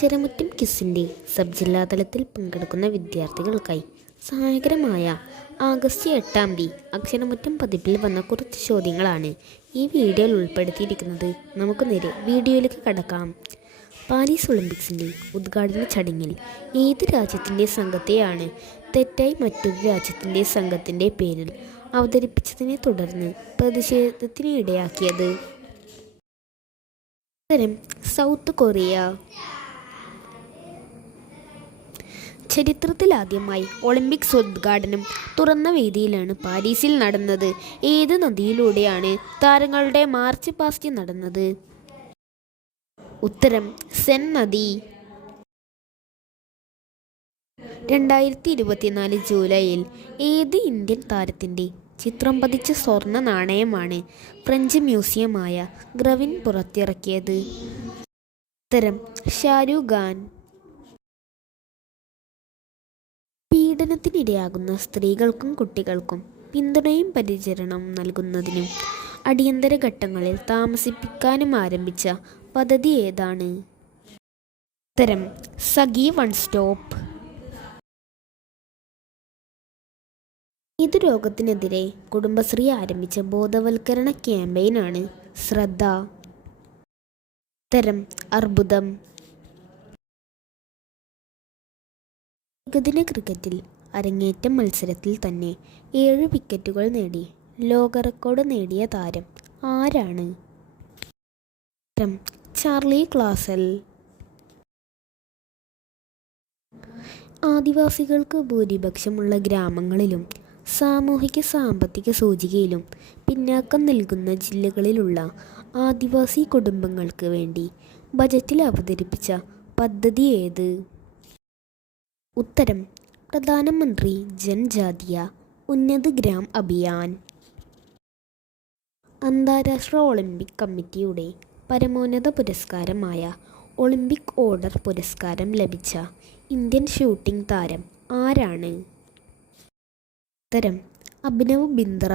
അക്ഷരമുറ്റം ക്വിസിൻ്റെ sub ജില്ലാ തലത്തിൽ പങ്കെടുക്കുന്ന വിദ്യാർത്ഥികൾക്കായി സഹായകരമായ ആഗസ്റ്റ് 8 അക്ഷരമുറ്റം പതിപ്പിൽ വന്ന കുറച്ച് ചോദ്യങ്ങളാണ് ഈ വീഡിയോയിൽ ഉൾപ്പെടുത്തിയിരിക്കുന്നത്. നമുക്ക് നേരെ വീഡിയോയിലേക്ക് കടക്കാം. പാരീസ് ഒളിമ്പിക്സിൻ്റെ ഉദ്ഘാടന ചടങ്ങിൽ ഏത് രാജ്യത്തിൻ്റെ സംഘത്തെയാണ് തെറ്റായി മറ്റൊരു രാജ്യത്തിൻ്റെ സംഘത്തിൻ്റെ പേരിൽ അവതരിപ്പിച്ചതിനെ തുടർന്ന് പ്രതിഷേധത്തിന് ഇടയാക്കിയത്? ഉത്തരം സൗത്ത് കൊറിയ. ചരിത്രത്തിലാദ്യമായി ഒളിമ്പിക്സ് ഉദ്ഘാടനം തുറന്ന വേദിയിലാണ് പാരീസിൽ നടന്നത്. ഏത് നദിയിലൂടെയാണ് താരങ്ങളുടെ മാർച്ച് പാസ്റ്റ് നടന്നത്? ഉത്തരം സെൻ നദി. 2024 ജൂലൈയിൽ ഏത് ഇന്ത്യൻ താരത്തിൻ്റെ ചിത്രം പതിച്ച സ്വർണ്ണ നാണയമാണ് ഫ്രഞ്ച് മ്യൂസിയമായ ഗ്രവിൻ പുറത്തിറക്കിയത്? ഉത്തരം ഷാരൂഖ് ഖാൻ. പീഡനത്തിനിരയാകുന്ന സ്ത്രീകൾക്കും കുട്ടികൾക്കും പിന്തുണയും പരിചരണവും നൽകുന്നതിനും അടിയന്തര ഘട്ടങ്ങളിൽ താമസിപ്പിക്കാനും ആരംഭിച്ച പദ്ധതി ഏതാണ്? ഉത്തരം സഖി വൺ സ്റ്റോപ്പ്. ഏതു രോഗത്തിനെതിരെ കുടുംബശ്രീ ആരംഭിച്ച ബോധവൽക്കരണ ക്യാമ്പയിനാണ് ശ്രദ്ധ? ഉത്തരം അർബുദം. ഏകദിന ക്രിക്കറ്റിൽ അരങ്ങേറ്റ മത്സരത്തിൽ തന്നെ 7 വിക്കറ്റുകൾ നേടി ലോക റെക്കോർഡ് നേടിയ താരം ആരാണ്? ഉത്തരം ചാർലി ക്ലാസൽ. ആദിവാസികൾക്ക് ഭൂരിപക്ഷമുള്ള ഗ്രാമങ്ങളിലും സാമൂഹിക സാമ്പത്തിക സൂചികയിലും പിന്നാക്കം നൽകുന്ന ജില്ലകളിലുള്ള ആദിവാസി കുടുംബങ്ങൾക്ക് വേണ്ടി ബജറ്റിൽ അവതരിപ്പിച്ച പദ്ധതി ഏത്? ഉത്തരം പ്രധാനമന്ത്രി ജൻജാതീയ ഉന്നത് ഗ്രാം അഭിയാൻ. അന്താരാഷ്ട്ര ഒളിമ്പിക് കമ്മിറ്റിയുടെ പരമോന്നത പുരസ്കാരമായ ഒളിമ്പിക് ഓർഡർ പുരസ്കാരം ലഭിച്ച ഇന്ത്യൻ ഷൂട്ടിംഗ് താരം ആരാണ്? ഉത്തരം അഭിനവ് ബിന്ദ്ര.